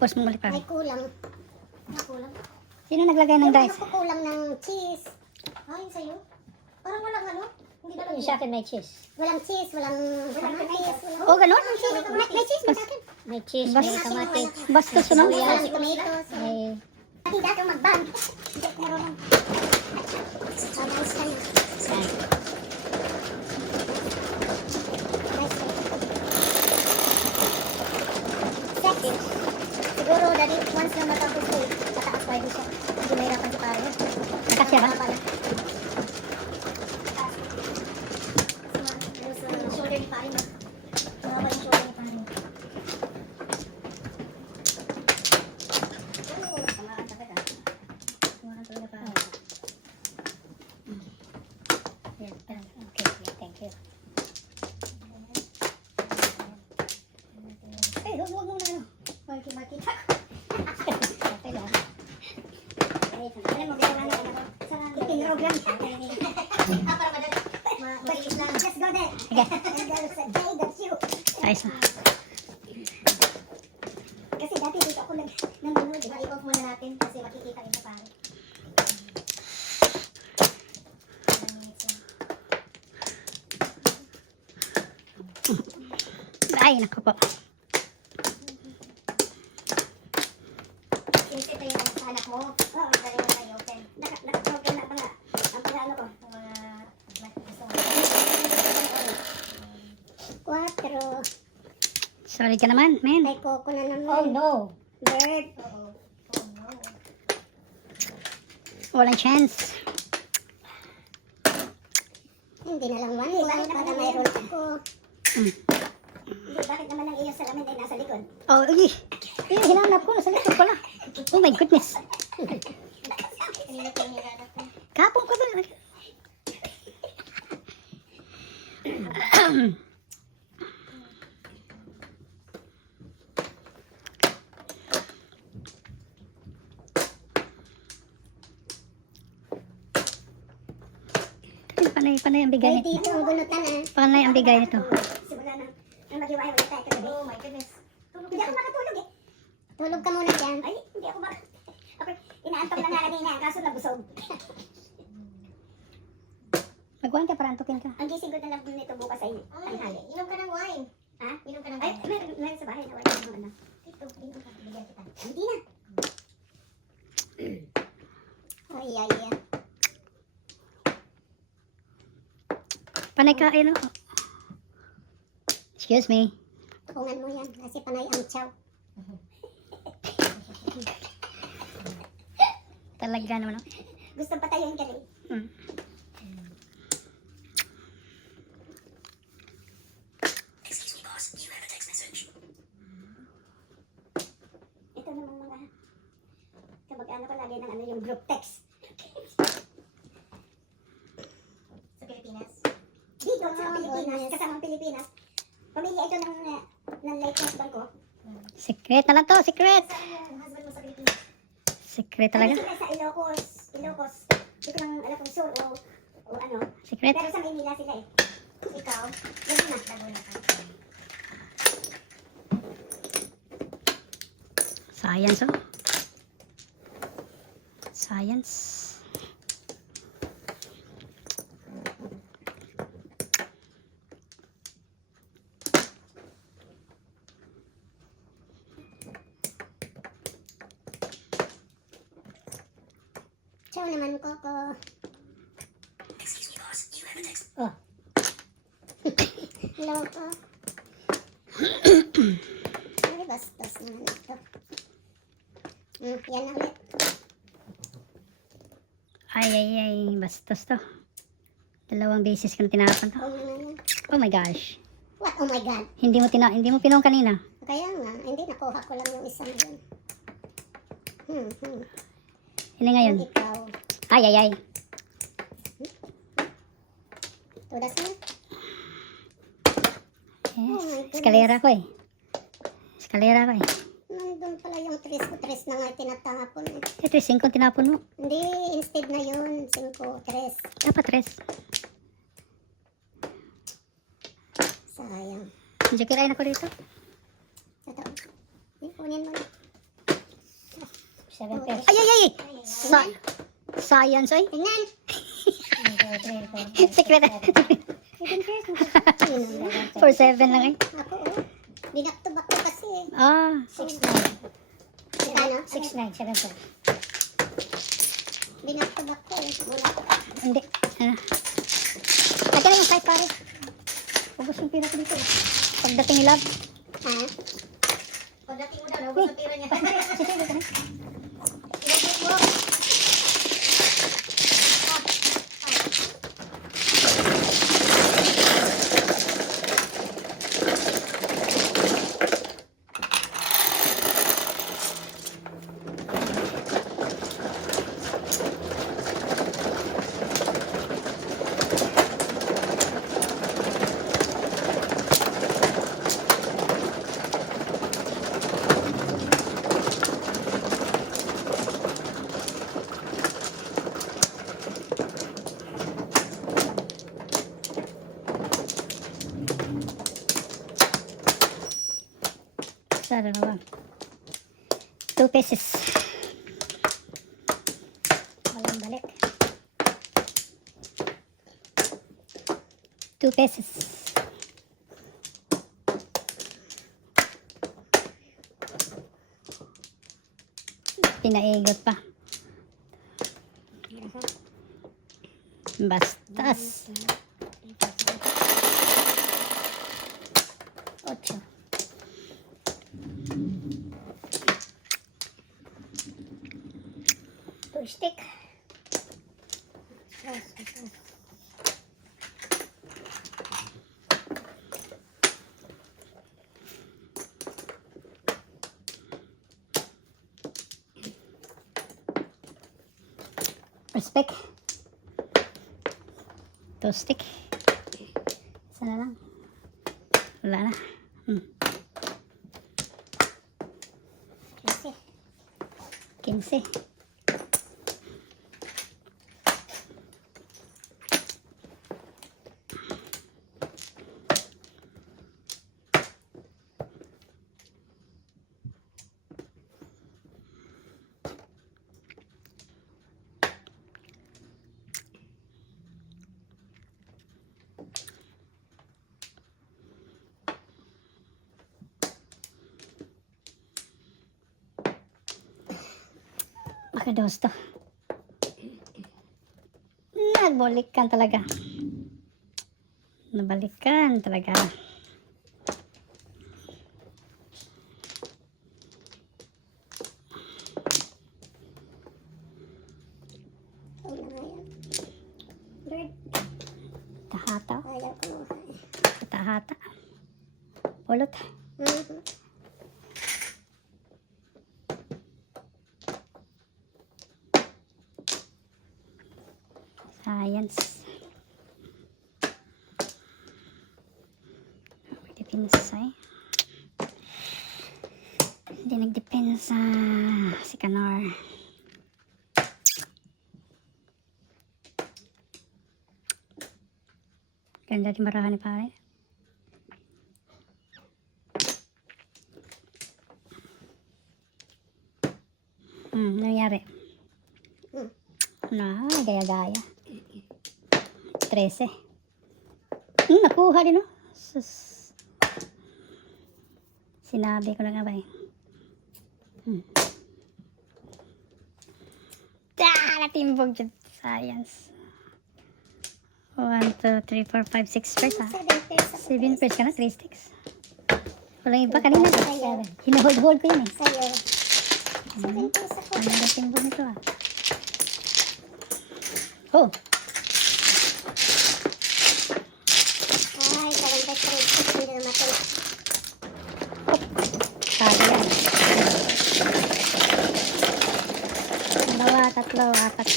I-post mo ulit pa. May kulang. Kulang. Sino naglagay ng dice? Yung kulang ng cheese. Yun sa'yo. Parang walang ano. Hindi ba Yung sa akin may cheese. walang cheese, walang kamatis. Oh, ganun? May cheese, may akin. May cheese, may Bas- kamatis. Basta sunod. Walang tomatoes. May... Hindi dato mag-ban. Hindi ako marunong. Rice ka na. Second. Siguro, daddy, once na matapos ko, tataas pwede siya. Hindi mahirapan si pare. Nakasya ba? Yung shoulder ni pare, mahaba yung shoulder ni pare. Okay, thank you. Eh, huwag mo na ano. Makikita. Okay lang. Alam mo, gano'n na ano. Itinrogram siya. Para madali. Maliit lang. Just go there. Sige. And there's a day that's you. Ayos na. Kasi dati dito ako nandunod. I-off muna natin kasi makikita rin sa pare. Ay, naku po. Inisip na yung sa anak mo. Oo, dali mo na i-open. Naka-open na pa nga. Ang pag-ano ko. Mga gusto mo. 4. Sorry ka naman, men. May coco na naman. Oh no! Bird. Walang chance. Hindi na lang 1 para mayroon ako. Hindi, bakit naman ang iyong salamin ay nasa likod? Oh, uy. Hinanap ko. Nasa likod pala. Oh my goodness. Kapong ko doon. Panay ang bigay Ay, nito. dito ang bunutan Panay ang bigay nito. Simula na. Nang mag-iwaya ulit tayo kagabi. Oh my goodness. Hindi ako makatulog eh. Tulog ka muna dyan. Ay, hindi ako Ako, inaantok lang nga kanina. Kaso nabusog. Magwan ka para antukin ka. Ang gising ko na lang nito bukas ay tanghali. Inom ka ng wine. Ha? Inom ka ng wine. Ay, meron sa bahay na wala ng ano. Ito, inom ka. Bigyan kita. Hindi na. Ay, ay, ay. Panay ka, ano? Excuse me. Tukungan mo yan. Kasi panay ang chow. Talaga naman. Gusto patayin ka rin. Hmm. Ito naman mga kamag-ano ko lagi ng ano yung group text. Sa Pilipinas? Dito sa Pilipinas, kasamang Pilipinas. Pamilya ito ng late husband ko. Secret na lang to, secret. Yung husband mo sa Pilipinas. Secret talaga. Sila sa Ilocos. Hindi ko lang alam kung sure o ano. Secret. Pero sa Manila sila eh. Ikaw, Laguna. Laguna ka. Science, oh. Science. Chow naman ko. Oh. Hello ko. Ay, bastos naman ito. Yan na ulit. Ay. Bastos to. 2 beses ka na tinapon to. Oh, naman yan. Oh my gosh. What? Oh my God. Hindi mo pinong kanina. Kaya nga, hindi nakuha ko lang yung isa na yun. Hindi ngayon. Ikaw. Ay. Tudas na. Yes. Eskalera ko eh. Nandun pala yung tres ko. Tres na nga tinatapon eh. Ito 5 tinapon mo. Hindi, instead na yun. 5, tres. Dapat 3. Sayang. Medyo kirain ako dito. Totoo. Kunin mo na. 7 pairs. Ay, ay, ay! Science, oy. Tingnan. 1, 2, 3, 4, 5, Secret. 7 pairs. 4-7 lang eh. Ako, oh. Binakto-bakto kasi eh. Ah, 6, 9. Ano? 6, 9, 7 pairs. Binakto-bakto eh. Wala. hindi. Ah. Lagyan na yung size, pare. Ubus yung pira ko dito. Pagdating ni Love. Ha? Pagdating mo daw, naubos ang tira niya. Ilagay mo. Sa dalawa. 2 pieces. Walang balik. 2 pieces. Pinaigot pa. Bastas. 8. Two stick. Respect. 2 stick. Isa na lang. Wala na. Kasi. 15. Makados to. Nagbalikan talaga. Nabalikan talaga. Ay, na yan. Bird. Tahata. Ayaw kumuha eh. Tahata. Pulot. Mhm. Science. Depensa eh. Hindi nagdepensa si Kanor. Ganda din barahan ni pare. Nangyari. Na, gaya-gaya. 13. Nakuha din, no? Sus. Sinabi ko na nga ba eh. Natimbog dyan. Science. 1, 2, 3, 4, 5, 6 pairs ha. 7 pairs ako. 7 pairs ka na, 3 sticks. Walang iba kanina. Sa'yo. Hinahold-hold ko yun eh. Sa'yo. 7 pairs ako. Ano natimbog nito ah. Oh. Ay, 73. Hindi na matay. Kaya yan. Dalawa, tatlo, apat.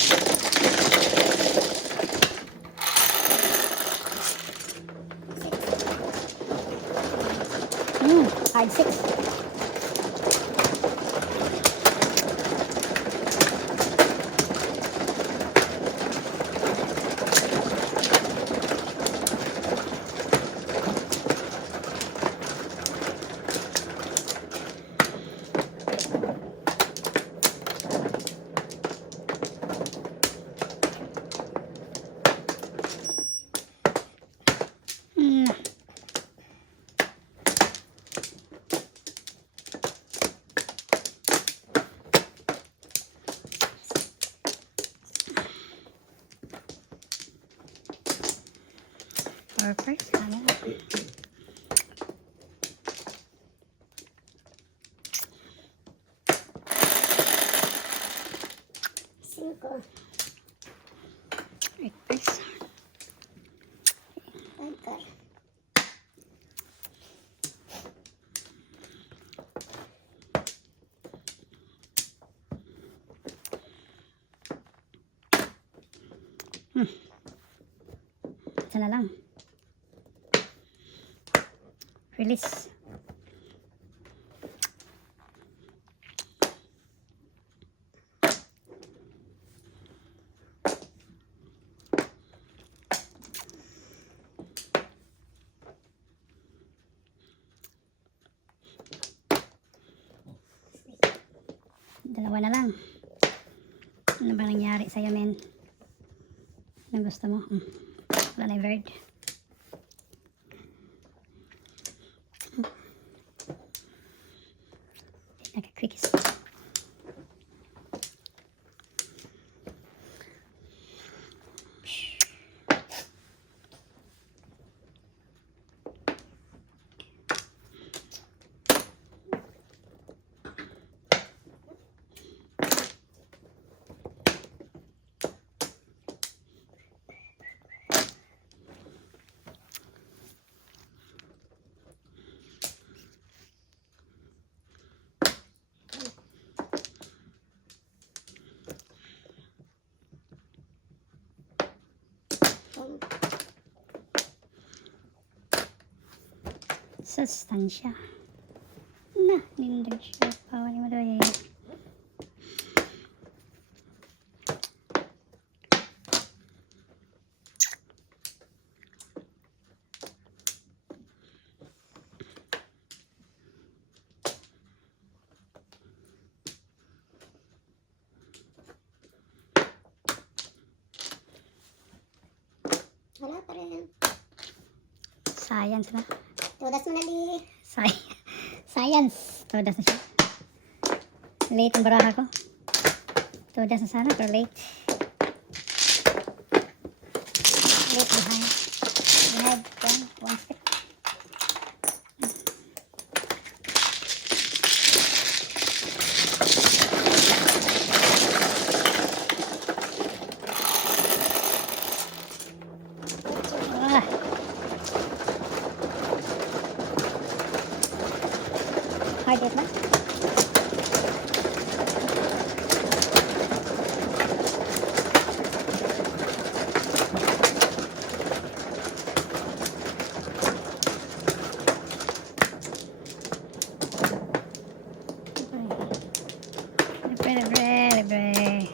Hard 6. Perfect. Sana. Cinco. 8 pesos. Agkar. Isa na lang. Release. Dalawa na lang. Ano ba nangyari sa'yo, men? Ano gusto mo? Wala na yung bird. Naka-quickies. Sustansya. Na, nindag siya. Pawali mo daw eh. Wala pa rin. Science na. Todas mo na di. Science. Todas na siya. Late ang baraha ko. Todas na sana, pero late. Late behind. Behind one step. Ah. Hard hit na. Libre.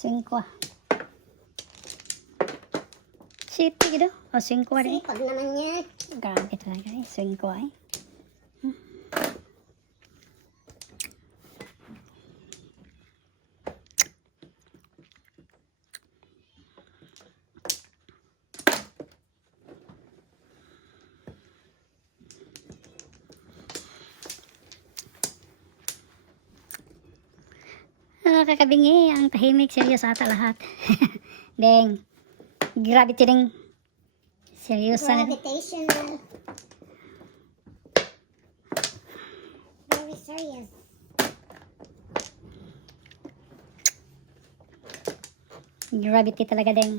Cinco. Sipi gitu. Oh, cinco rin. Sipag naman yan. Grabe talaga eh. Cinco ay. Nakakabingi. Ang tahimik. Seryoso ata lahat. Deng. Gravity ding. Seryoso na. Gravitational. Very serious. Gravity talaga deng.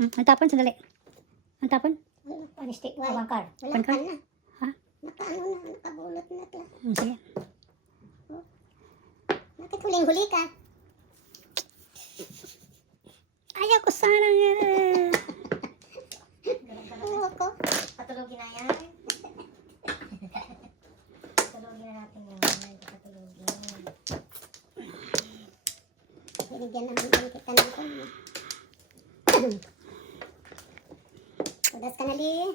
Ang tapon, sandali. Ang tapon? Panistik mo, bangkar. Wala Pangkar? ka na. Ha? Nakaano na, nakabulot na ka. Sige. Bakit huling-huli ka? Ayaw ko sana nga. Oo ko. Patulogin na yan. Patulogin na natin yan. Patulogin. Binigyan naman din kita ng kanya. Tudas ka na, Lee.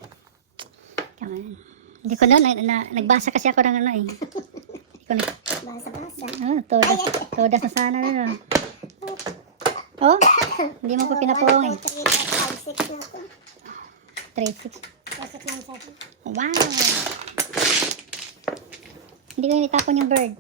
Come on. Hindi ko nagbasa kasi ako ng ano eh. Hindi ko nag... Basa-basa. Todas na sana na. Oh, hindi mo pa pinapawang eh. 1, 2, 3, 4, 5, 6 na ako. 3, 6. 4, 6, 9, 7. Wow! Hindi ko yung itapon yung bird.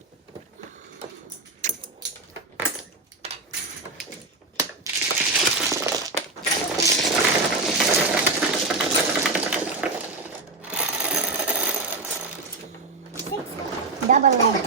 Double leg.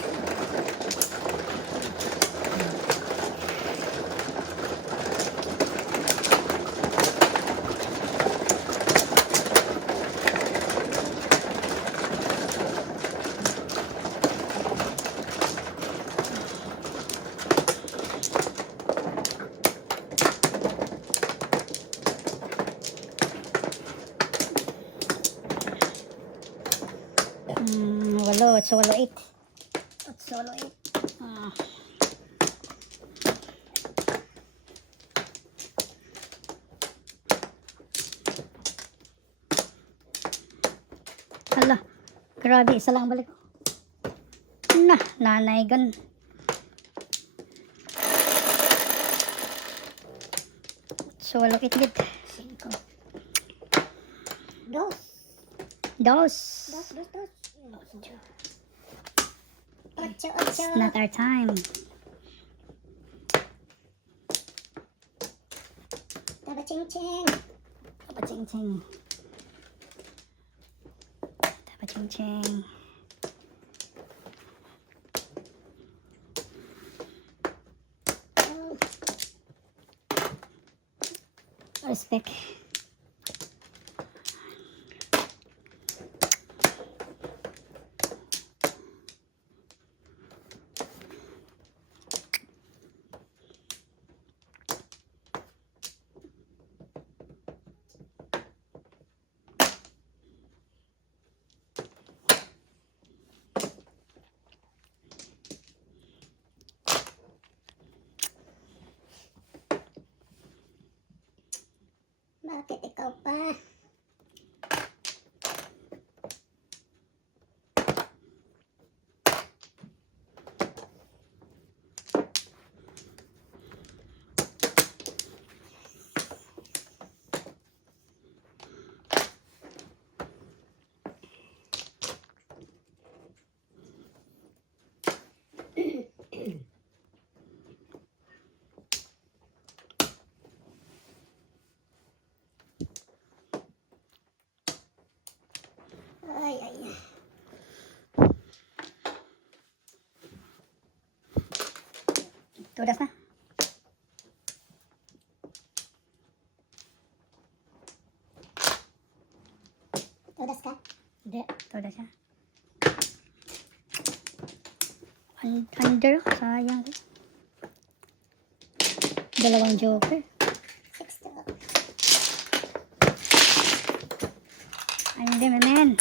Walo, 8, 8. 8. Ah. Hala, grabe, isa lang ang balik ko. Nanay gan. So, 8 gid. 5. Dos. Dos. Dos. 8, It's 8. not our time. Taba-ching-ching. Ching-ching. Ching-ching. Oh, Respect. bakit ikaw pa? Ay. Tudas na. Tudas ka? Hindi, tudas siya. Under, sayang. Dalawang joker. 6 to. Under, man.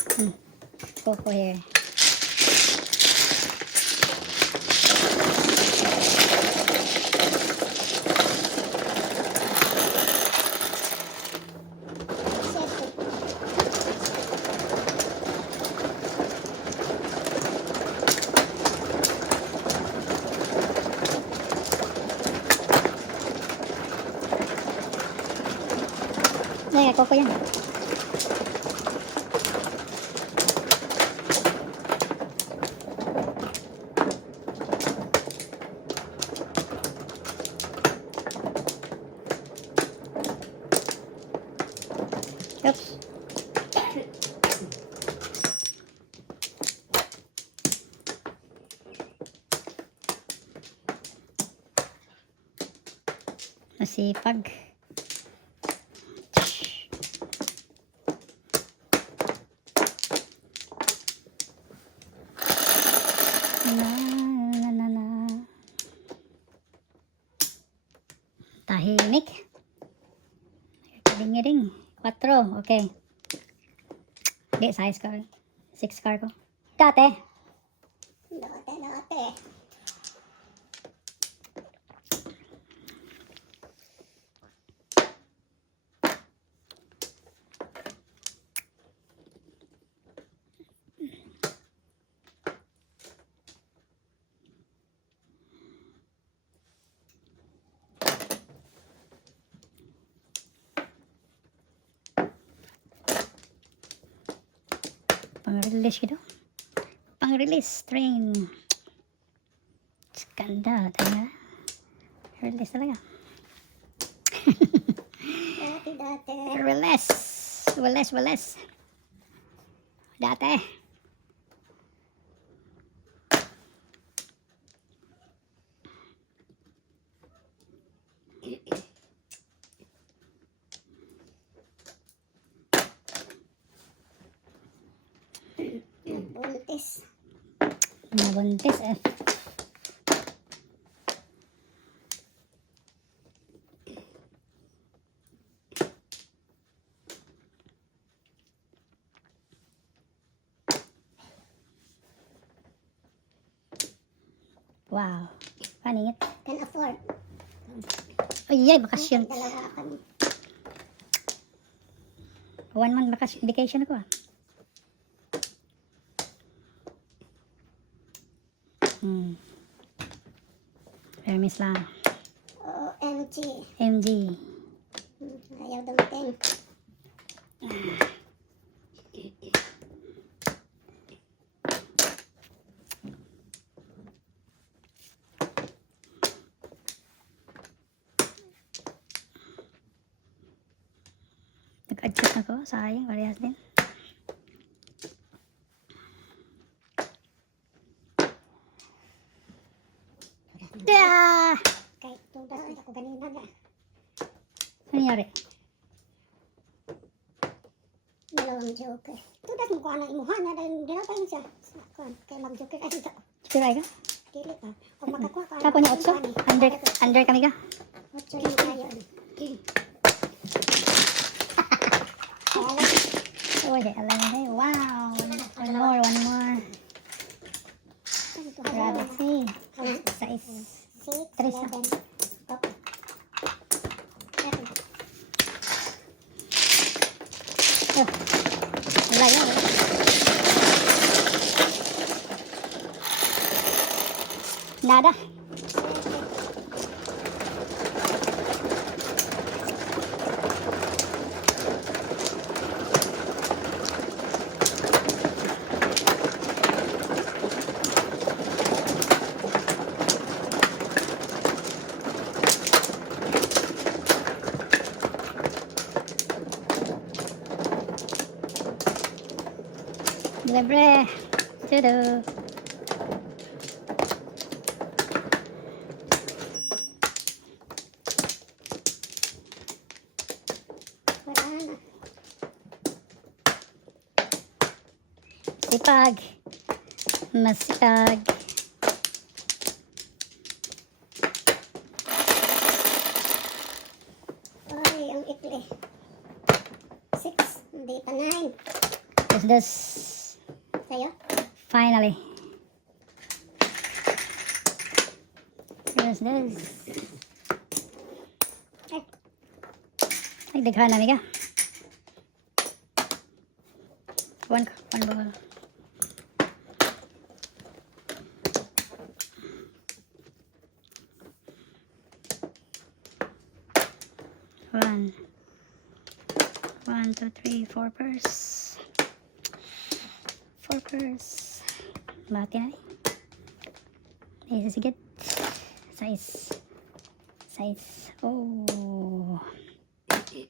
Coco here. Ay, Coco yan. Oops. Masipag. Na. Tahimik. Ring-ring. 4. Okay. Hindi, size car. 6 car ko. Dati. Dati. Pang-release gitu. Pang-release train. Ganda talaga. Release talaga. Dati. Release. Release. Dati. Buntis. Nabuntis eh. Wow. Paningit. Can afford. Ay, bakasyon. Dalawa kami. 1 month vacation ako ah. Hermes lang. OMG. MG. Ayaw dumating. Nag-adjust ako. Sayang. Parehas din. Ah! Kahit tudas na ako ganina na. Ano nangyari? Dalawang joker. Tudas mo ko anak imuha na dahil dinatay siya. Kaya mag-joker ay sa Sikiray ka? dili pa. Kung makakuha ka. Kako niya 8? Under kami ka? 8 lang tayo. Uy, alam na eh. Wow! One more. Grabe si. Size. 6, Tres 11. Okay. Oh. Wala yan. Nada. Libre. Tudu. Wala na. Sipag. Masipag. Ay, ang ikli. 6, hindi pa 9. This. Sa'yo? Finally. Here's this. Ay, Ay, daghan na ka. One ball. One, 2, 3, 4 purse. 4 purse. Bati na eh. Sige. Size. Oh. 2,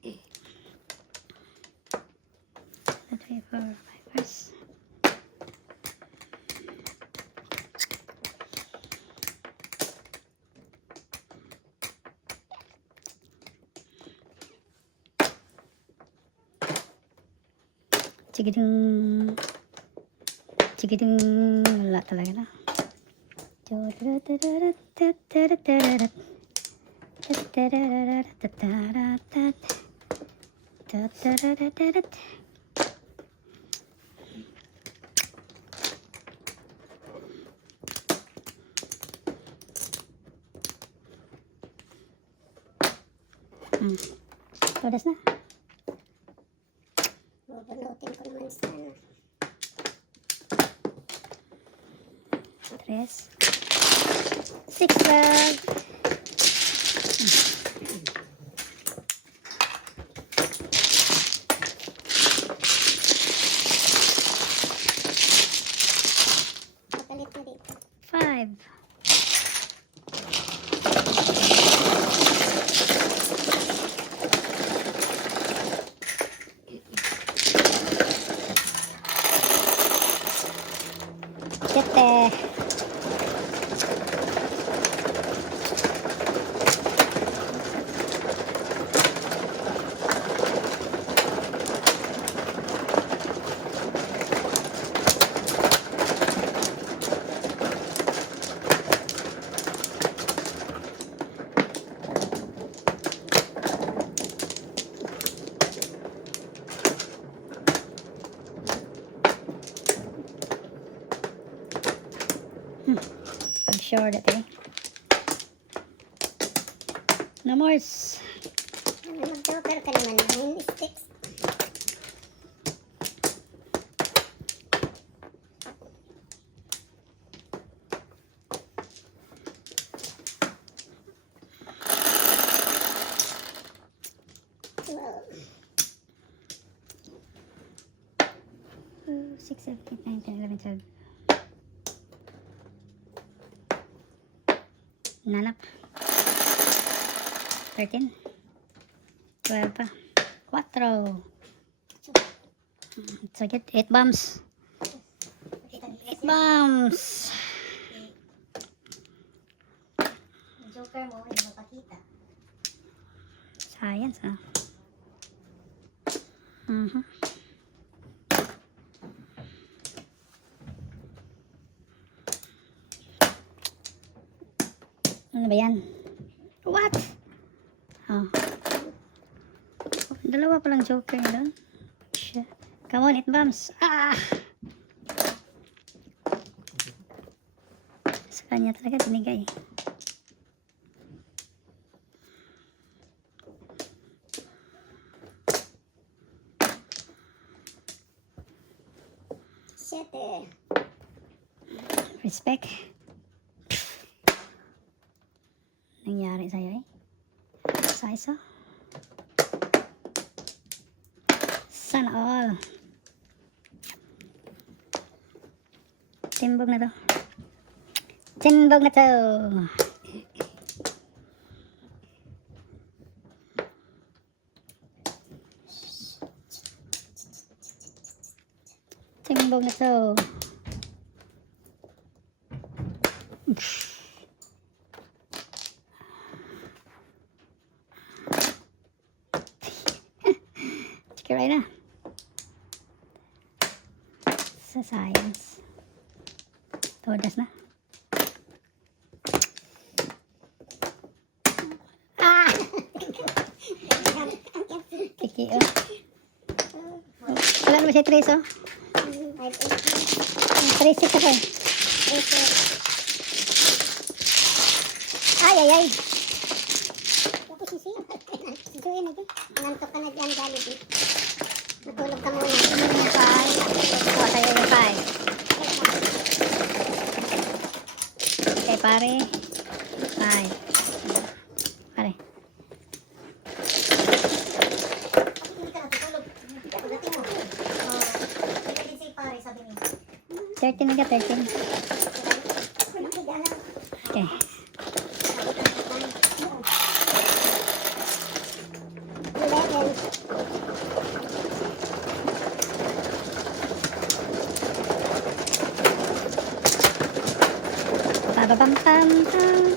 3, 4, 5 purse. Chigiding. Wala talaga na. Todas na. bubunutin ko naman sana. 3, 6 bag. Swerte. I'm sure that no more. Mag-joker ka naman. 9 sticks. Well, 2, 6, 7, 8, 9, 10, 11, 12. Nanap. 13. 12 pa. 4. So get 8 bombs. 8 bombs. Yung joker mo, hindi mapakita. Science, ah. Ano ba yan? What? Oh. Dalawa palang joker doon. Shit. Come on, 8 bombs. Ah! Sa kanya talaga binigay. Siyete. Respect. Nangyari sa'yo eh. Sa isa. Sana all. Timbog na to. Timbog na to. Timbog na to. Check right na. Sa science. Todas na. Ah! Kiki, oh. Wala naman siya trace, oh. 3-6 ako eh. Ay, ay, ay. Tapos si Sia. Si Joey na dyan. Nantok ka na dyan, Jollibee. Matulog ka muna. Yung 5. Kuha tayo yung 5. Okay, pare. 5. Pare. Hindi ka natutulog. Pagdating mo. Hindi din si pare, sabi niya. 13 na ka, 13. Okay. Babam pam pam.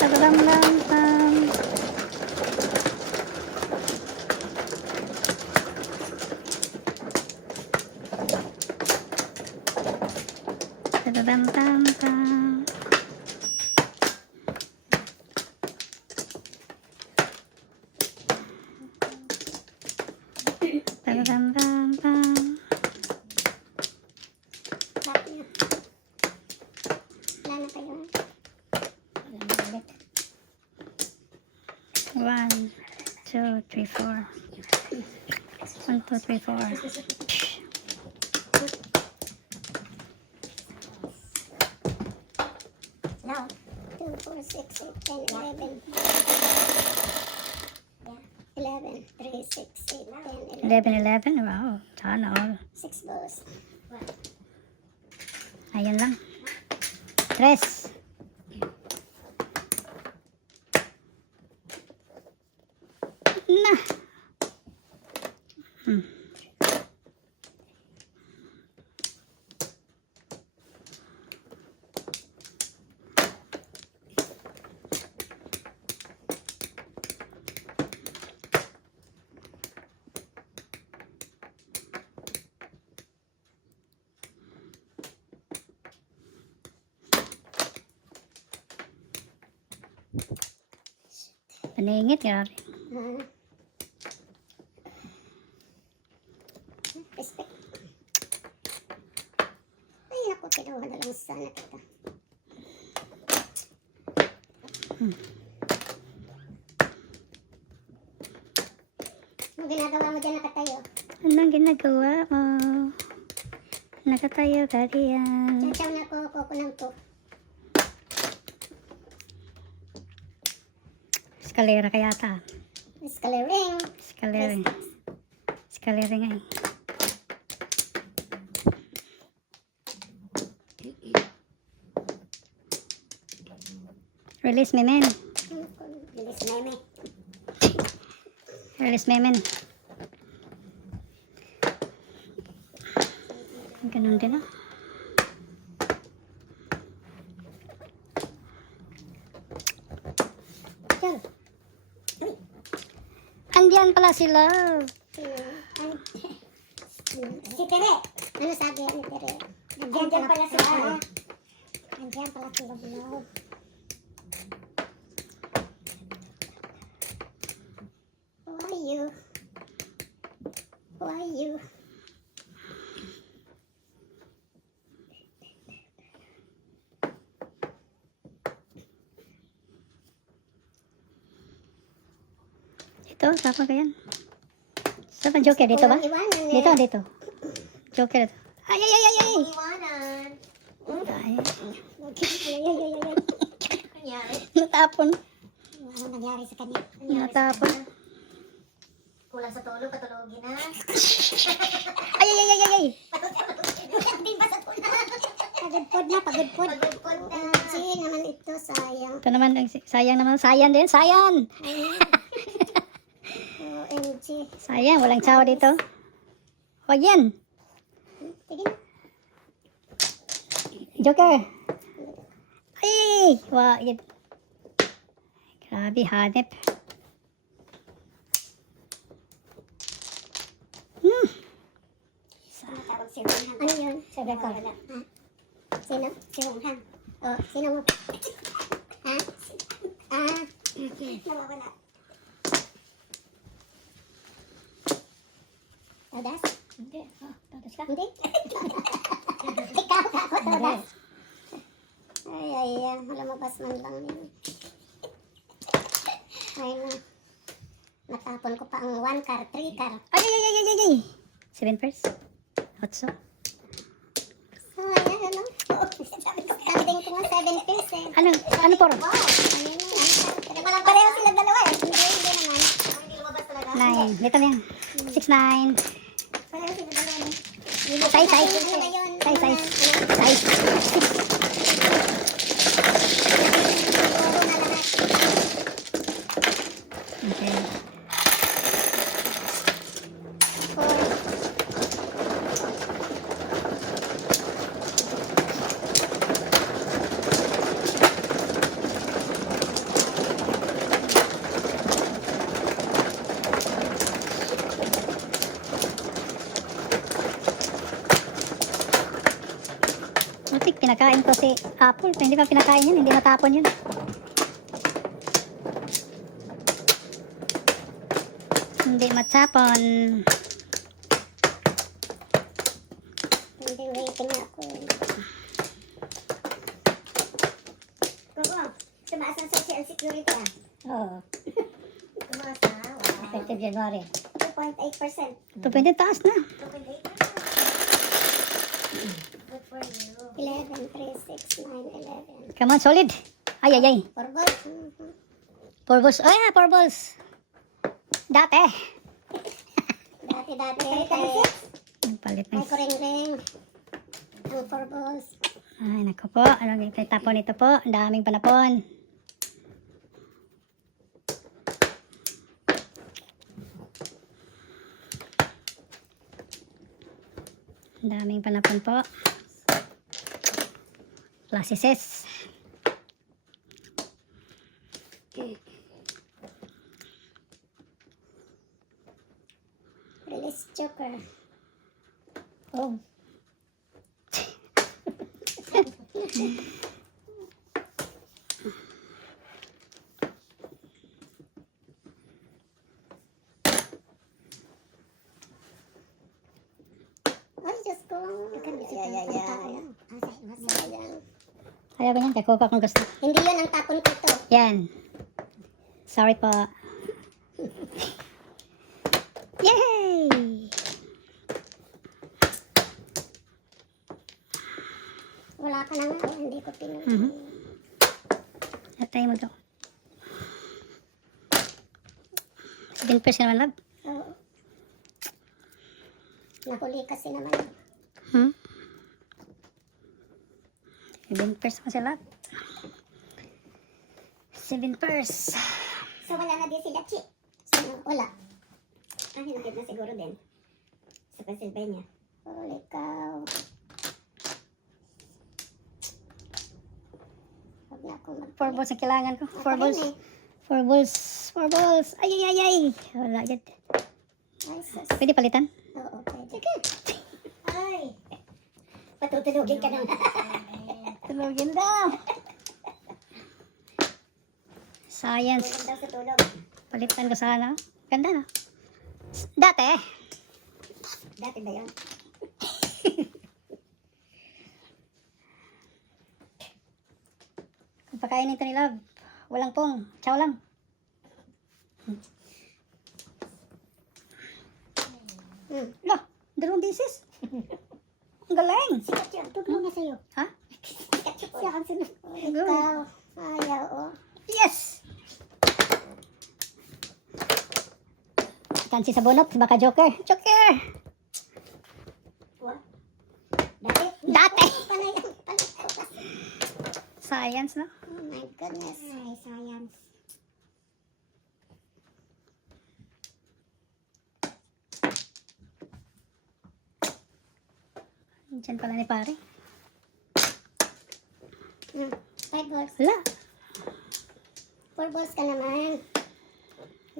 Babam pam pam. Babam pam pam. Babam pam pam. Wala na kayo. 1, 2, 3, 4. 1, 2, 3, 4. Now, 2, 4, 6, 8, 10, 11. 11, 3, 6, 8, 10, 11. 11, 11. Wow. Sana all. 6 balls. Ayan lang. 3. Na. Iningit, grabe. Ah. Respect. Ay, naku, kinuha na lang sana kita. Ano ginagawa mo dyan nakatayo? Anong ginagawa mo? Nakatayo ka diyan. Chachaw na ko, kukunang ko. Eskalera kaya ta. Escalaring. Eskalera. Eskalera nga eh. Release me, men. Bilis meme. Release me, men. Ganun din ah. Yan. Andiyan pala si Love. Si Tere. Ano sabi ni Tere? Andiyan pala si Love. Andiyan pala si Love. Who are you? Who are you? Ito, sapa ka yan. Sapa Joker dito ba? Iwanan eh. Dito, dito. Joker ito. Ay, ay, ay, ay, ay. Iwanan. Ay, Kanyari. natapon. Ano nangyari sa kanya? Natapon. Kulang sa tulog, patulogin na. Ay, ay, ay, ay, ay, ay. Hindi ba sa tulog? Pagod na, pagod pod. Pagod na. Sige naman ito, sayang. Ito naman, sayang naman. Sayang din, sayang. OMG. Sayang, walang tsawa dito. Huwag yan. Sige na. Joker. Ay, wag yan. Grabe, hanep. Tawag si Ronghang. Ano yun? Si Rebecca. Ha? Sino? Si Ronghang. O, sino mo? Ha? Ah. Nawawala. Todas? Hindi. Tatas ka? Hindi? Ikaw ako, Todas. Ay, ay, ay. Lumabas man lang yun. Ay, na. Natapon ko pa ang 1 car, 3 car. Ay, ay, ay, ay, ay, ay. 7 first. Otso. So, ayan, ano? Standing ko nga 7 pills eh. Ano por? Wow! Ayun na, ano? Pareho sila dalawa eh. Hindi, hindi naman. Hindi lumabas talaga. 9. Dito na yan. 6, 9. Pareho sila dalawa eh. Size, size. Ano ba yun? Size, size. Size. Puro na lahat. Okay. Mutik, pinakain ko si Apple. Hindi pa pinakain yun. Hindi natapon yun. Hindi matapon. Hindi, waiting ako eh. Gogo, tumaas ang social security ah. Oo. Tumasa. Wow. Effective January. 2.8%. 2.0 taas na. 2.8 na. Good for you. 11, 3, 6, 9, 11. Come on, solid. Ay, ay, ay. For both. Four balls. Ay, four balls. Dati. Dati-dati. Kay Palit ng... kuring-ring. Ang for balls. Ay, naku po. Ano yung tapon ito po? Ang daming panapon. Ang daming panapon po. Classices. Release Joker. Oh. ko. Sayang. Ayaw ba yan? Kaya kuha kung gusto. Hindi yun ang tapon ko to. Yan. Sorry po. Yay! Wala ka na nga. Hindi ko pinuha. Mhm. Natay mo to. 7% naman, love. Oo. Nahuli kasi naman. Hmm? 7% kasi, love. 7%. So wala na din sila, Chi. So, wala. Ah, hinakit na siguro din. Sa Pennsylvania. Holy cow. Huwag na akong 4 balls ang kailangan ko. 4 Ako balls. rin eh. 4 balls. 4 balls. Ay, ay, ay, ay. Wala yun. Ay, sus. Pwede palitan? Oo, pwede ka. Ay! Patutulogin ka na. Tulogin daw. Science. Tulog daw sa tulog. Palitan ko sana. Ganda na. Dati. Dati ba yun? Kung pakainin ito ni Love, walang pong. Chow lang. Lah, dalawang beses. Ang galing. Sikat yun. Tutulog na sa'yo. Ha? Sikat yun. Siya ang sunod. Good. Ikaw. Ayaw, oh. Yes! Kansi sa bunot, baka joker. Joker! What? Dati? Dati. Panay ko kasi. Science, no? Oh my goodness. Ay, science. Diyan pala ni pare. 5 balls. Wala. 4 balls ka naman.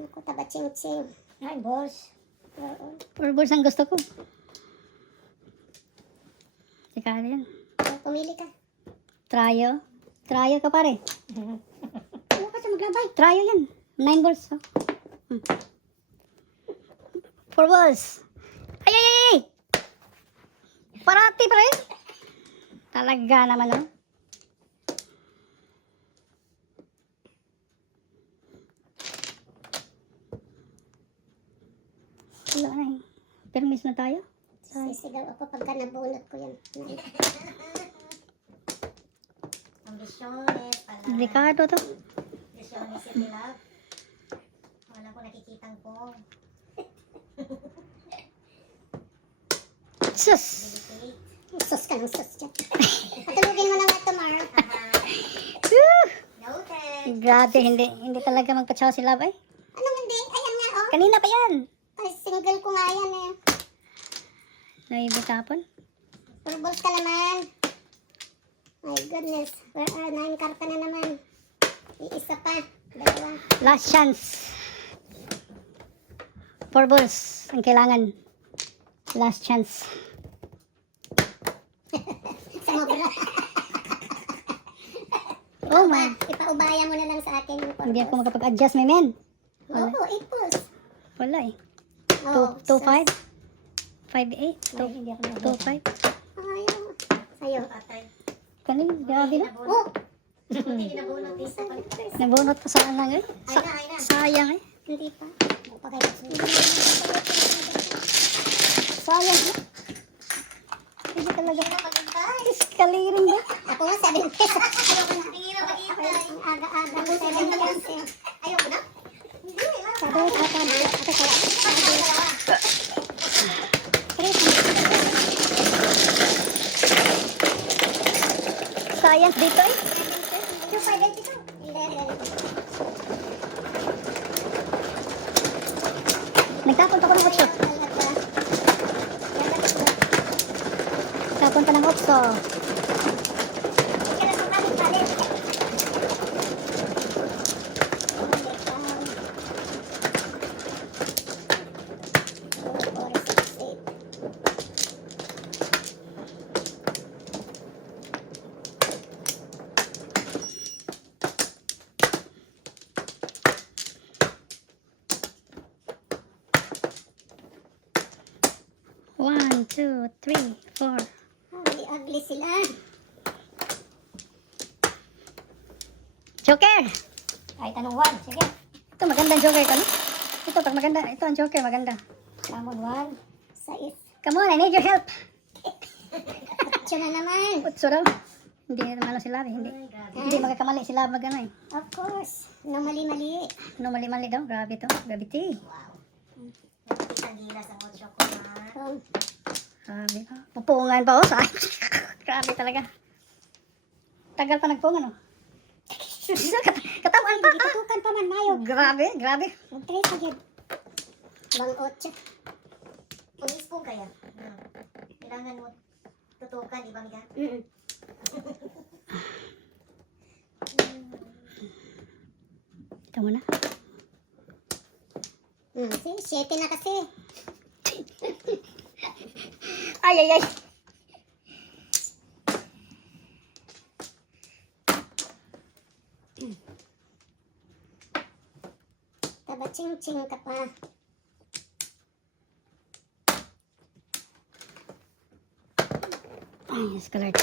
Naku, taba ching-ching. 9 balls. Oo. 4 balls ang gusto ko. Teka yan. Oh, pumili ka. Tryo. Tryo ka pare. Ano ka sa maglabay? Tryo yan. 9 balls. Oh. 4 balls. Ay, ay, ay, ay! Parati pa rin. Talaga naman, oh. Wala na eh. Permis na tayo. Sisigaw ako pagka nabunot ko yan. Ambisyones pala. Ricardo to. Ambisyones si Love. Wala ko nakikitang pong. Sus! Delicate. Sus ka ng sus dyan. Patulugin mo na nga tomorrow. Whew! Noted. Grabe, hindi talaga magpa-chow si Love ay. Anong hindi? Ayan nga, oh. Kanina pa yan. Ay, single ko nga yan eh. Naibitapon. 4 balls ka naman. My goodness. 9 karta na naman. Iisa pa. Dalawa. Last chance. 4 balls ang kailangan. Last chance. Sumobra. Oh my. Ipaubaya mo na lang sa akin yung 4 Hindi balls. ako makapag-adjust, my man. Oo, 8 balls. Wala eh. Oo. 2-5. 5-8. Hindi ako 2-5. Ayaw. Sa'yo. Patay. Kanina, grabe na. Oh! Buti ginabunot isa pa. Nabunot pa saan lang eh. Ay na. Sayang eh. Hindi pa. Pagkaya. Sayang eh. Hindi talaga. Maghintay. Iskalirin ba? Ako nga 7 pesos. Hindi na maghintay. Ang aga-aga ng 7 pesos. Ayoko na. Hindi. Sabi, ate kaya. Sayang dito eh. Yung 5 ito. 11. Nagtapon pa ko ng 8. Tapon pa ng 8. One. 1, 2, 3, 4. Ugly sila. Joker! Kahit anong one. Sige. Ito magandang joker ka, no? Ito, pag maganda, ito ang joker, maganda. Come on, one. Sais. Come on, I need your help. Atyo na naman. Utso daw. Hindi naman si Labi, hindi. Hindi magkakamali si Labi mag ano eh. Of course. No mali-mali. No, mali-mali daw. Grabe to. Gravity. Wow. Isang gilas ang 8 ko na. Grabe to. Pupungan pa, oh. Grabe talaga. Tagal pa nagpungan, oh. Katawan pa. Tutukan pa man, Mayo. Grabe, grabe. Mag-try pa yun. Bang 8. Kung spoon kaya, kailangan mo tutukan, di ba, Mika? Ito muna. See, 7 na kasi. Ay, ay, ay. Taba-ching-ching ka pa. Ay, escalate.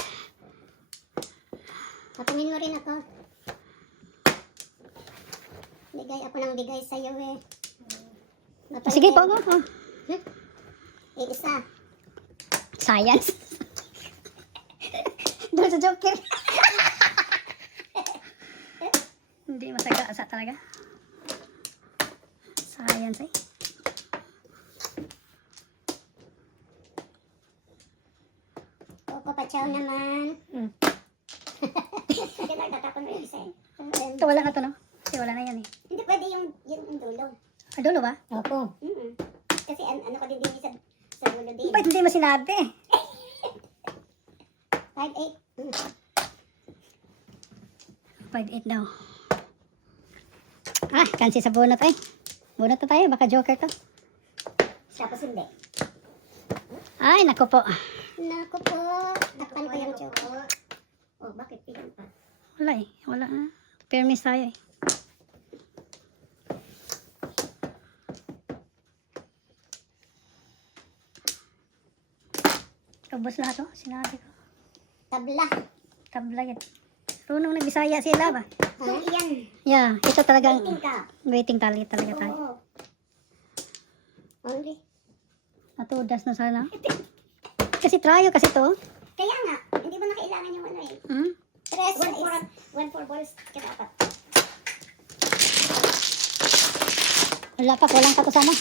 Patungin mo rin ako. Bigay ako ng bigay sa'yo eh. Sige po, go. Oh. Isa. Science. Doon sa joker. Hindi masagasa talaga. Science eh. Papachaw naman. Hindi nagtatapon mo yung isa eh. Ito wala na to, no? Kasi wala na yan eh. Hindi pwede yung dulo. Ah, dulo ba? Opo. Kasi ano ko din sa dulo din. Ba't hindi mo sinabi? 5-8. 5-8 daw. Ah, kansi sa bunot eh. Bunot na tayo, baka joker to. Tapos hindi. Ay, naku po. Naku po. Takpan ko yung joke. Oh, bakit pilang pa? Wala eh, wala. Permis tayo eh. Ubos lahat oh, sinabi ko. Tabla. Tabla yan. Runong nagbisaya sila ba? Ha? Yan. Yeah, ito talagang Waiting ka. waiting tali talaga tayo. Oo. Only. Matudas na sana. Kasi tryo kasi to. Kaya nga, hindi mo na kailangan yung ano eh. Hmm? 1 4 balls kada 4. Wala pa, kulang pa to sana.